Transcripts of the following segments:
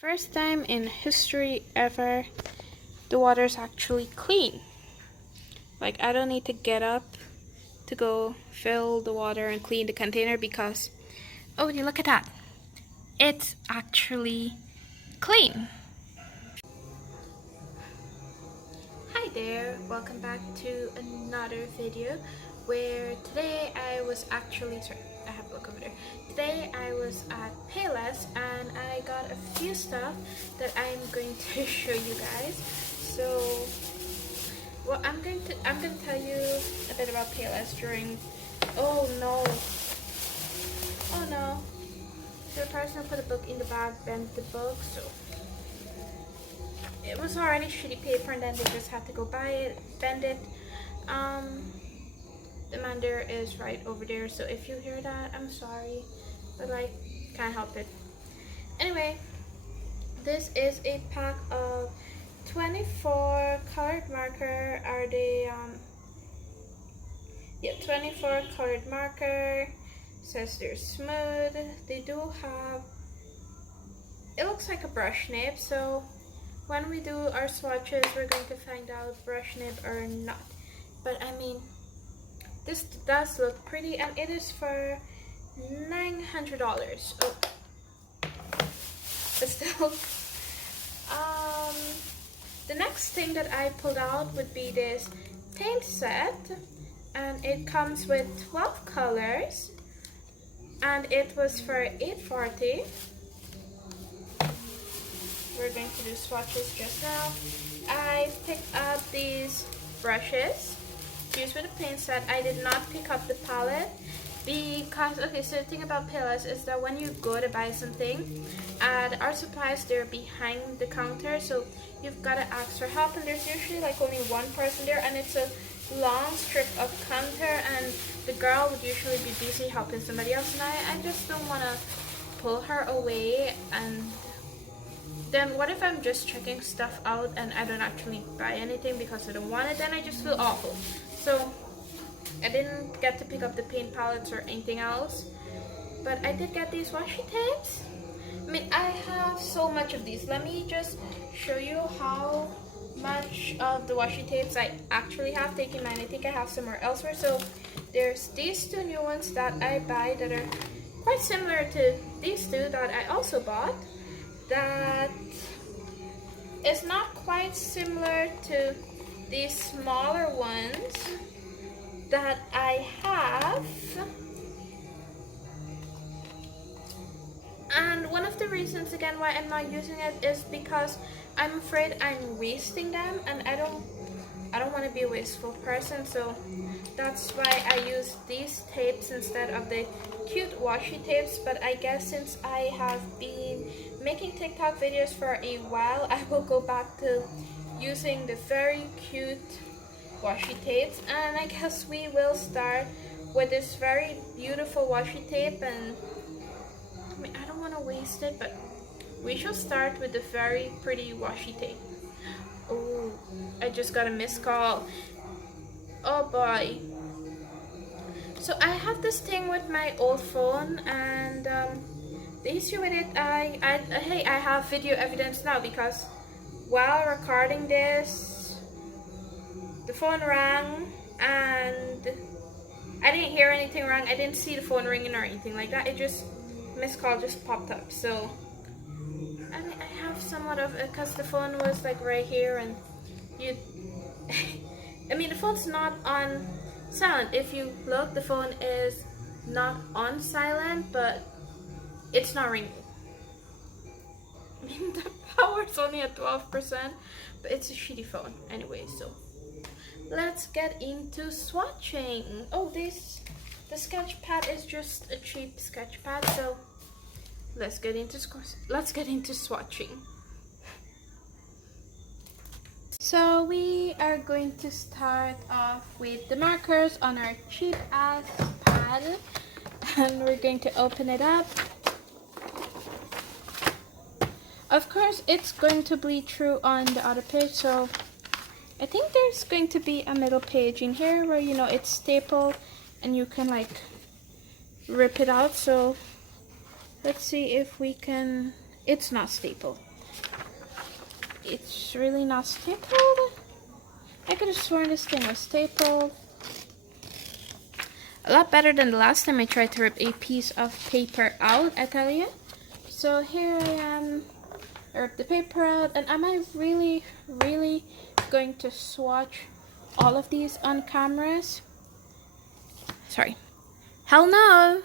First time in history ever, the water's actually clean. Like, I don't need to get up to go fill the water and clean the container because, oh, you look at that. It's actually clean. Hi there, welcome back to another video where today I was actually, I have a look over there. Today I was at Payless and I got a few stuff that I'm going to show you guys. So, well, I'm going to tell you a bit about Payless during, oh no, the person who put the book in the bag bent the book, so it was already shitty paper and then they just had to go buy it, bend it. The man there is right over there, so if you hear that, I'm sorry, but like, can't help it. Anyway, this is a pack of 24 colored marker. Are they yeah, 24 colored marker. Says they're smooth. They do have, it looks like a brush nib, so when we do our swatches we're going to find out brush nib or not. But I mean, this does look pretty and it is for $900. Oh, but still. The next thing that I pulled out would be this paint set, and it comes with 12 colors and it was for $8.40. We're going to do swatches just now. I picked up these brushes used with the paint set. I did not pick up the palette because, okay, so the thing about Payless is that when you go to buy something at our supplies, they're behind the counter, so you've got to ask for help, and there's usually like only one person there, and it's a long strip of counter, and the girl would usually be busy helping somebody else, and I just don't want to pull her away. And then what if I'm just checking stuff out and I don't actually buy anything because I don't want it? Then I just feel awful. So I didn't get to pick up the paint palettes or anything else, but I did get these washi tapes. I mean, I have so much of these. Let me just show you how much of the washi tapes I actually have. Taking mine, I think I have somewhere elsewhere. So there's these two new ones that I buy that are quite similar to these two that I also bought. That is not quite similar to these smaller ones that I have. And one of the reasons again why I'm not using it is because I'm afraid I'm wasting them, and I don't want to be a wasteful person, so that's why I use these tapes instead of the cute washi tapes. But I guess since I have been making TikTok videos for a while, I will go back to using the very cute washi tapes, and I guess we will start with this very beautiful washi tape. And I mean, I don't want to waste it, but we shall start with the very pretty washi tape. Oh, I just got a missed call. Oh boy. So I have this thing with my old phone, and the issue with it, hey, I have video evidence now, because while recording this, the phone rang and I didn't hear anything wrong. I didn't see the phone ringing or anything like that. It just, missed call just popped up. So I mean, I have somewhat of it because the phone was like right here, and you I mean, the phone's not on silent. If you look, the phone is not on silent, but it's not ringing. I mean, the power's only at 12%, but it's a shitty phone anyway. So let's get into swatching. Oh, the sketch pad is just a cheap sketch pad, so let's get into swatching. So we are going to start off with the markers on our cheap ass pad, and we're going to open it up. Of course, it's going to bleed through on the other page, so I think there's going to be a middle page in here where, you know, it's stapled and you can like rip it out. So let's see if we can, it's not stapled. it's really not stapled. I could have sworn this thing was stapled. A lot better than the last time I tried to rip a piece of paper out, I tell you. So here I am. I ripped the paper out, and am I really going to swatch all of these on cameras? Sorry. Hell no!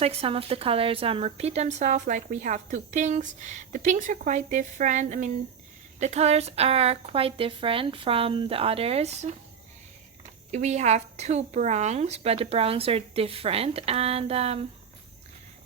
Like some of the colors repeat themselves. Like we have two pinks. The pinks are quite different. I mean, the colors are quite different from the others. We have two browns, but the browns are different, and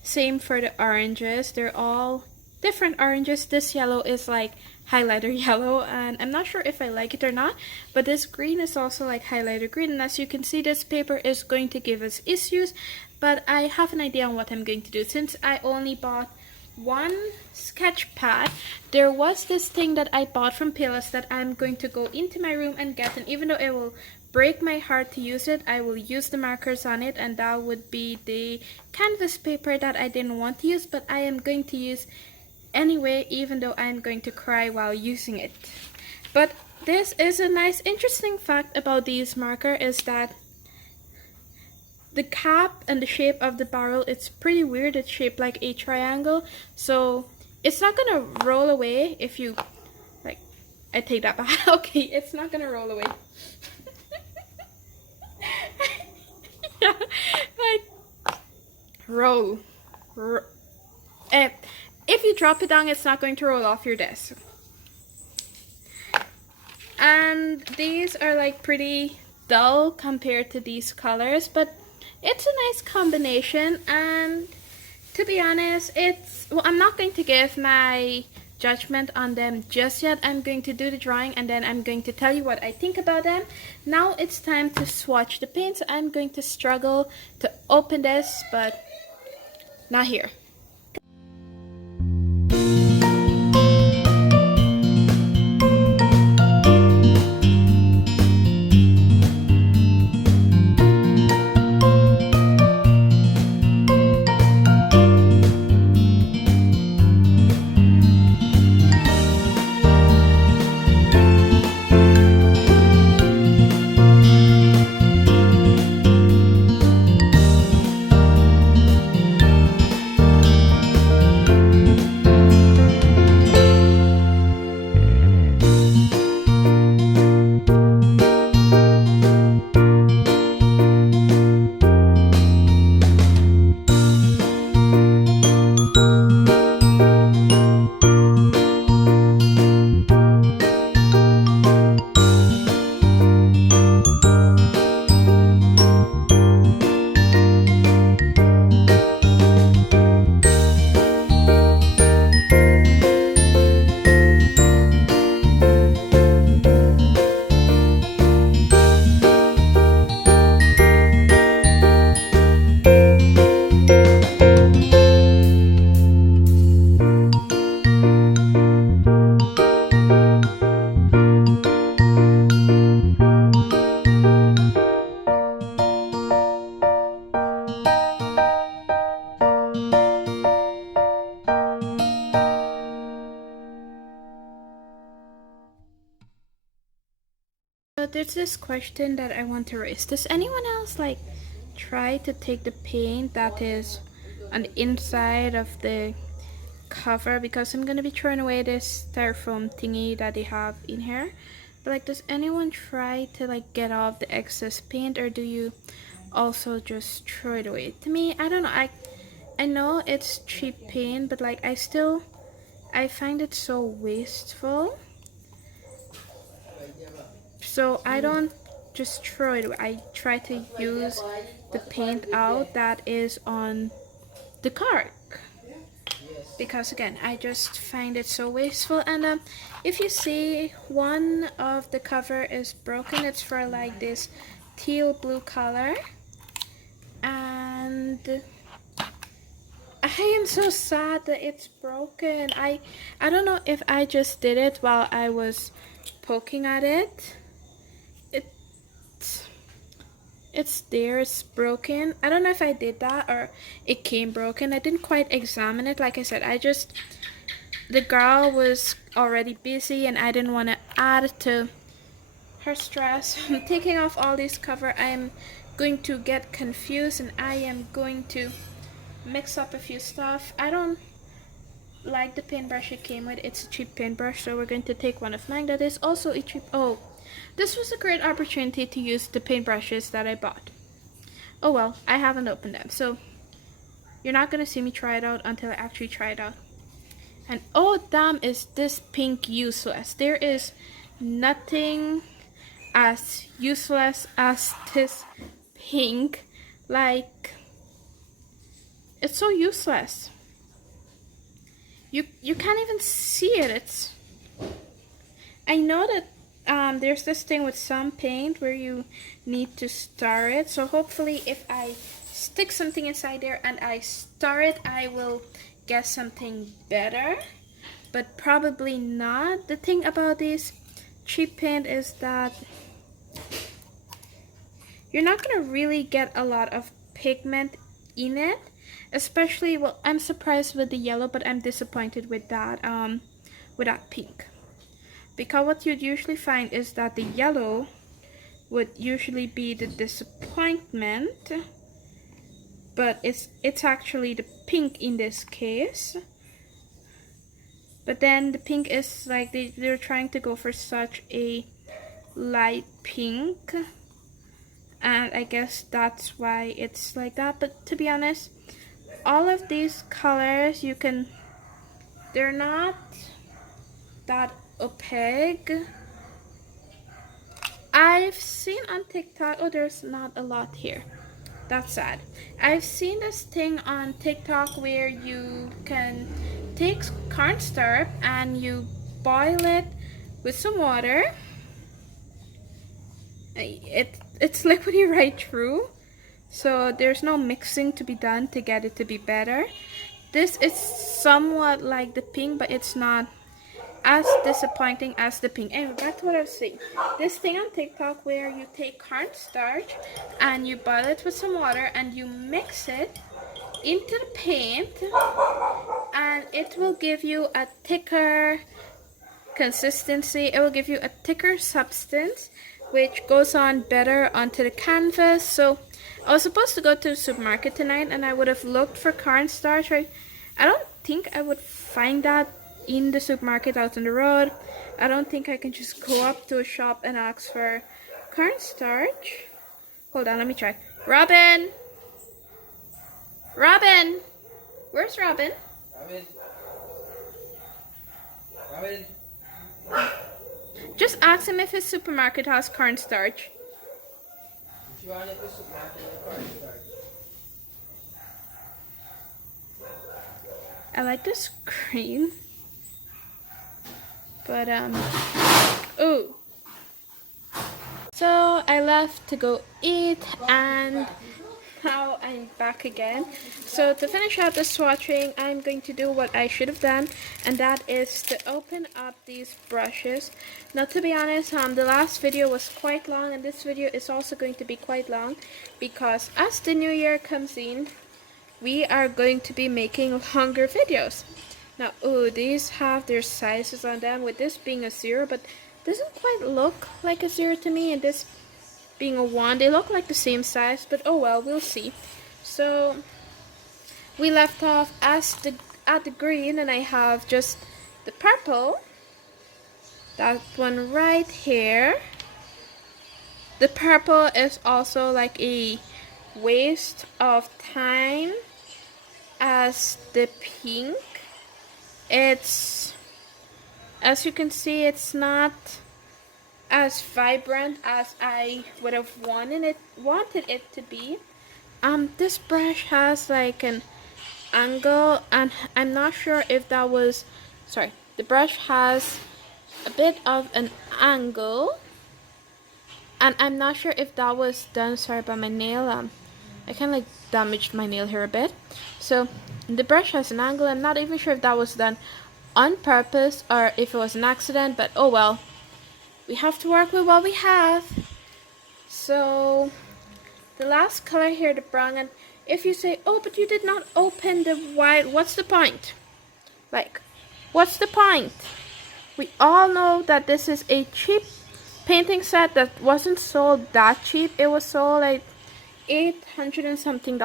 same for the oranges. They're all different oranges. This yellow is like highlighter yellow, and I'm not sure if I like it or not, but this green is also like highlighter green, and as you can see, this paper is going to give us issues, but I have an idea on what I'm going to do. Since I only bought one sketch pad, there was this thing that I bought from Playless that I'm going to go into my room and get, and even though it will break my heart to use it, I will use the markers on it, and that would be the canvas paper that I didn't want to use, but I am going to use anyway, even though I'm going to cry while using it. But this is a nice interesting fact about these marker is that the cap and the shape of the barrel, it's pretty weird. It's shaped like a triangle, so it's not gonna roll away if you like. I take that back. Okay, it's not gonna roll away. Yeah, like roll. If you drop it down, it's not going to roll off your desk. And these are like pretty dull compared to these colors, but it's a nice combination. And to be honest, I'm not going to give my judgment on them just yet. I'm going to do the drawing and then I'm going to tell you what I think about them. Now it's time to swatch the paints. I'm going to struggle to open this, but not here. there's this question that I want to raise. Does anyone else like try to take the paint that is on the inside of the cover, because I'm gonna be throwing away this styrofoam thingy that they have in here, but like, does anyone try to like get off the excess paint, or do you also just throw it away? To me, I don't know, I know it's cheap paint, but like I find it so wasteful, so I don't just throw it away. I try to use the paint out that is on the card, because again, I just find it so wasteful. And if you see, one of the cover is broken. It's for like this teal blue color, and I am so sad that it's broken. I don't know if I just did it while I was poking at it. It's there, it's broken. I don't know if I did that or it came broken. I didn't quite examine it. Like I said, the girl was already busy and I didn't want to add to her stress. I'm taking off all this cover. I'm going to get confused and I am going to mix up a few stuff. I don't like the paintbrush it came with. It's a cheap paintbrush, so we're going to take one of mine that is also a cheap. Oh, this was a great opportunity to use the paintbrushes that I bought. Oh well, I haven't opened them, so you're not gonna see me try it out until I actually try it out. And oh damn, is this pink useless. There is nothing as useless as this pink. Like, it's so useless. You can't even see it. I know that there's this thing with some paint where you need to star it, so hopefully if I stick something inside there and I star it, I will get something better, but probably not. The thing about this cheap paint is that you're not gonna really get a lot of pigment in it, especially, well, I'm surprised with the yellow, but I'm disappointed with that pink. Because what you'd usually find is that the yellow would usually be the disappointment, but it's actually the pink in this case. But then the pink is like they're trying to go for such a light pink, and I guess that's why it's like that. But to be honest, all of these colors, they're not that opaque. I've seen on TikTok, oh, there's not a lot here. That's sad. I've seen this thing on TikTok where you can take cornstarch and you boil it with some water. It's liquidy right through, so there's no mixing to be done to get it to be better. This is somewhat like the pink, but it's not as disappointing as the pink. Anyway, back to what I was saying. This thing on TikTok where you take cornstarch and you boil it with some water and you mix it into the paint, and it will give you a thicker consistency. It will give you a thicker substance, which goes on better onto the canvas. So I was supposed to go to the supermarket tonight and I would have looked for cornstarch, right? I don't think I would find that in the supermarket out on the road. I don't think I can just go up to a shop and ask for cornstarch. Hold on, let me try. Robin! Robin! Where's Robin? Robin! Just ask him if his supermarket has cornstarch. If you want it, the supermarket has cornstarch. I like the screen. But, ooh. So, I left to go eat, and now I'm back again. So, to finish out the swatching, I'm going to do what I should have done, and that is to open up these brushes. Now, to be honest, the last video was quite long, and this video is also going to be quite long, because as the new year comes in, we are going to be making longer videos. Now, oh, these have their sizes on them, with this being a 0, but doesn't quite look like a 0 to me, and this being a 1, they look like the same size, but oh well, we'll see. So we left off at the green, and I have just the purple, that one right here. The purple is also like a waste of time as the pink. It's, as you can see, it's not as vibrant as I would have wanted it to be. This brush has like an angle, and I'm not sure if that was, sorry, the brush has a bit of an angle, and I'm not sure if that was done, sorry, by my nail. I kind of like damaged my nail here a bit. So the brush has an angle. I'm not even sure if that was done on purpose or if it was an accident, but oh well. We have to work with what we have. So the last color here, the brown, and if you say, oh, but you did not open the white, what's the point? Like, what's the point? We all know that this is a cheap painting set that wasn't sold that cheap. It was sold like $800 and something.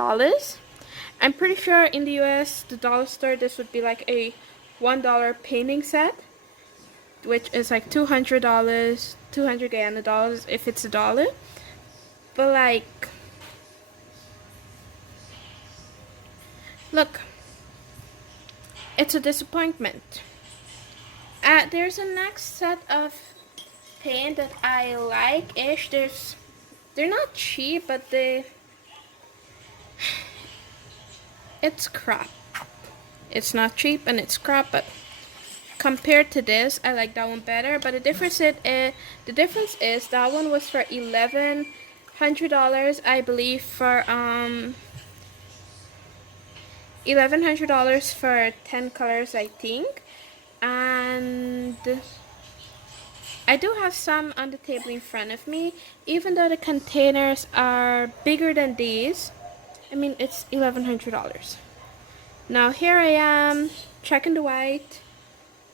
I'm pretty sure in the US, the dollar store, this would be like a $1 painting set, which is like $200, 200 Guyana dollars if it's a dollar. But like, look, it's a disappointment. There's a next set of paint that I like-ish. They're not cheap, but it's crap. It's not cheap and it's crap, but compared to this, I like that one better. But the difference is that one was for $1,100, I believe, for $1,100 for 10 colors, I think. And I do have some on the table in front of me, even though the containers are bigger than these. I mean, it's $1,100. Now here I am checking the white,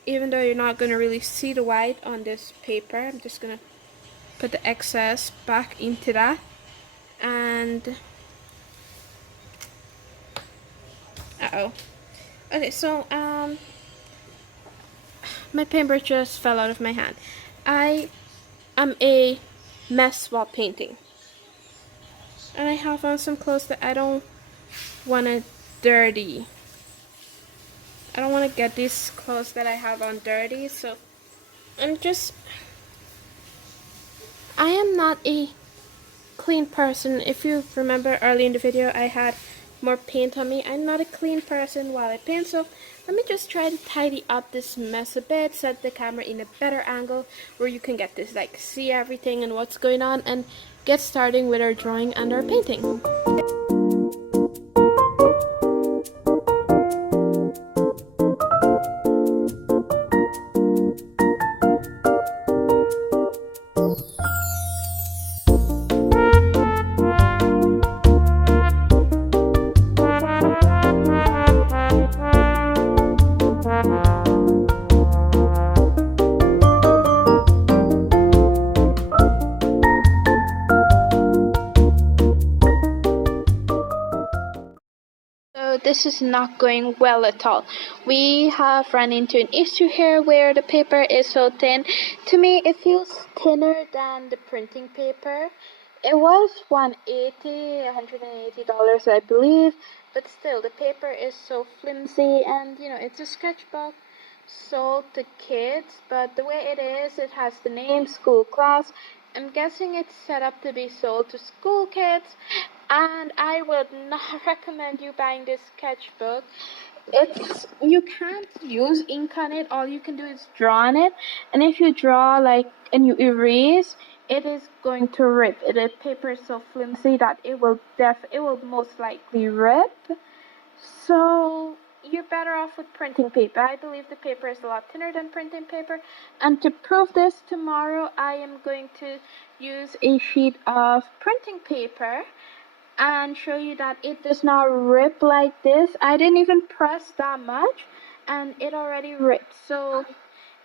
even though you're not going to really see the white on this paper. I'm just going to put the excess back into that. And okay, so my paintbrush just fell out of my hand. I am a mess while painting, and I have on some clothes that I don't want to dirty. I don't want to get these clothes that I have on dirty, so I am not a clean person. If you remember early in the video, I had more paint on me. I'm not a clean person while I paint, so let me just try to tidy up this mess a bit, set the camera in a better angle where you can get this, like, see everything and what's going on, and get starting with our drawing and our painting. This is not going well at all. We have run into an issue here where the paper is so thin. To me, it feels thinner than the printing paper. It was $180, I believe, but still, the paper is so flimsy, and you know, it's a sketchbook sold to kids, but the way it is, it has the name school class. I'm guessing it's set up to be sold to school kids, and I would not recommend you buying this sketchbook. You can't use ink on it. All you can do is draw on it, and if you draw and you erase, it is going to rip. The paper is so flimsy that it will most likely rip. So you're better off with printing paper. I believe the paper is a lot thinner than printing paper. And to prove this, tomorrow I am going to use a sheet of printing paper and show you that it does not rip like this. I didn't even press that much and it already ripped. So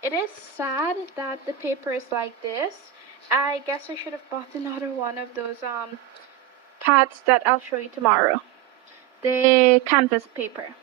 It is sad that the paper is like this. I guess I should have bought another one of those pads that I'll show you tomorrow. The canvas paper.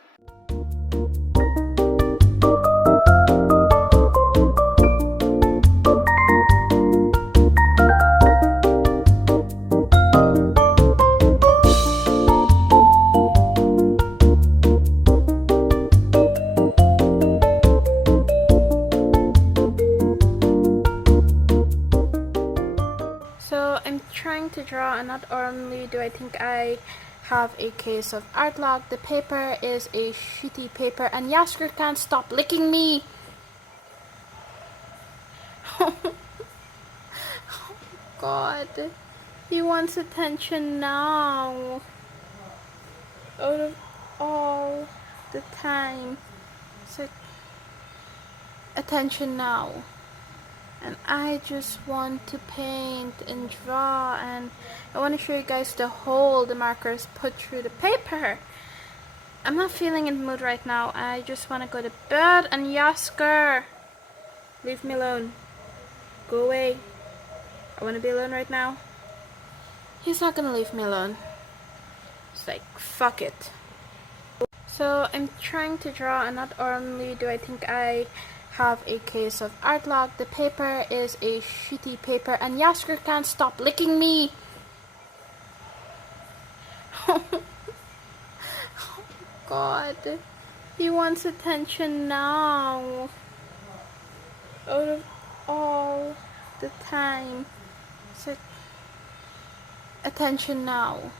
So I'm trying to draw, and not only do I think I have a case of art log, the paper is a shitty paper, and Yasker can't stop licking me. Oh God, he wants attention now. Out of all the time, so attention now. And I just want to paint and draw, and I want to show you guys the hole the markers put through the paper. I'm not feeling in the mood right now. I just want to go to bed. And Yasker, leave me alone. Go away. I want to be alone right now. He's not gonna leave me alone. It's like, fuck it. So I'm trying to draw, and not only do I think I have a case of art log, the paper is a shitty paper, and Yasker can't stop licking me. Oh God, he wants attention now. Out of all the time, so attention now.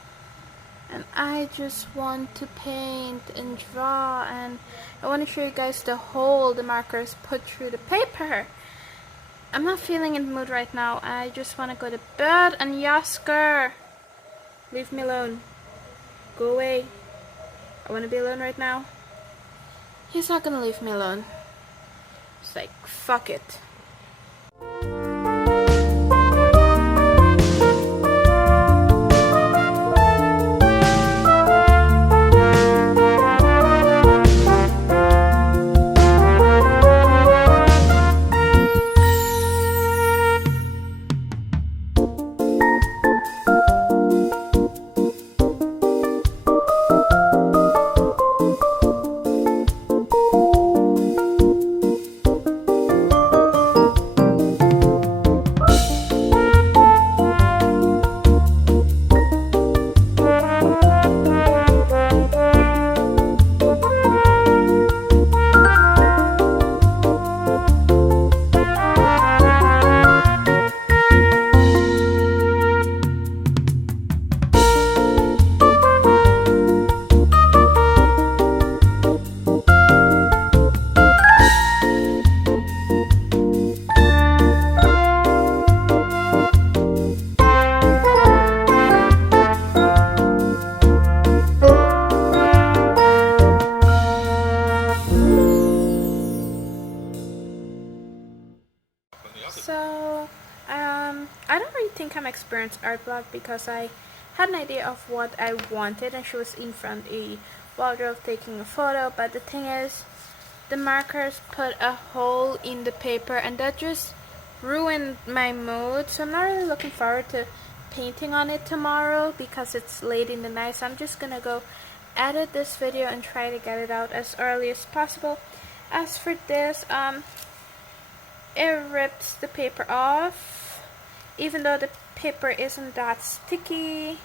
And I just want to paint and draw, and I want to show you guys the hole the markers put through the paper. I'm not feeling in the mood right now. I just want to go to bed. And Yasker, leave me alone. Go away. I want to be alone right now. He's not gonna leave me alone. It's like, fuck it. So, I don't really think I'm experienced art block because I had an idea of what I wanted, and she was in front of a wardrobe taking a photo, but the thing is, the markers put a hole in the paper, and that just ruined my mood. So I'm not really looking forward to painting on it tomorrow because it's late in the night. So I'm just gonna go edit this video and try to get it out as early as possible. As for this, it rips the paper off, even though the paper isn't that sticky.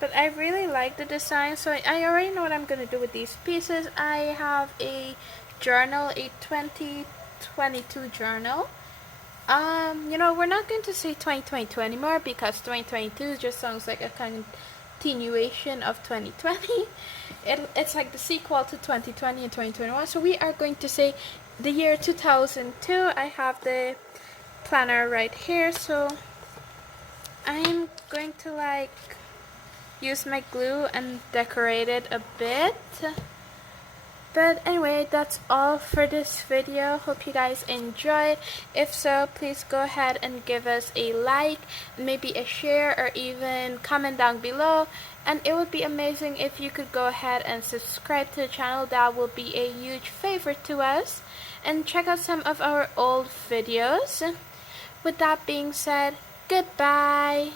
But I really like the design, so I already know what I'm going to do with these pieces. I have a journal, a 2022 journal. You know, we're not going to say 2022 anymore because 2022 just sounds like a continuation of 2020. It's like the sequel to 2020 and 2021. So we are going to say the year 2002. I have the planner right here, so I'm going to use my glue and decorate it a bit. But anyway, that's all for this video. Hope you guys enjoyed. If so, please go ahead and give us a like, maybe a share, or even comment down below. And it would be amazing if you could go ahead and subscribe to the channel. That will be a huge favor to us. And check out some of our old videos. With that being said, goodbye.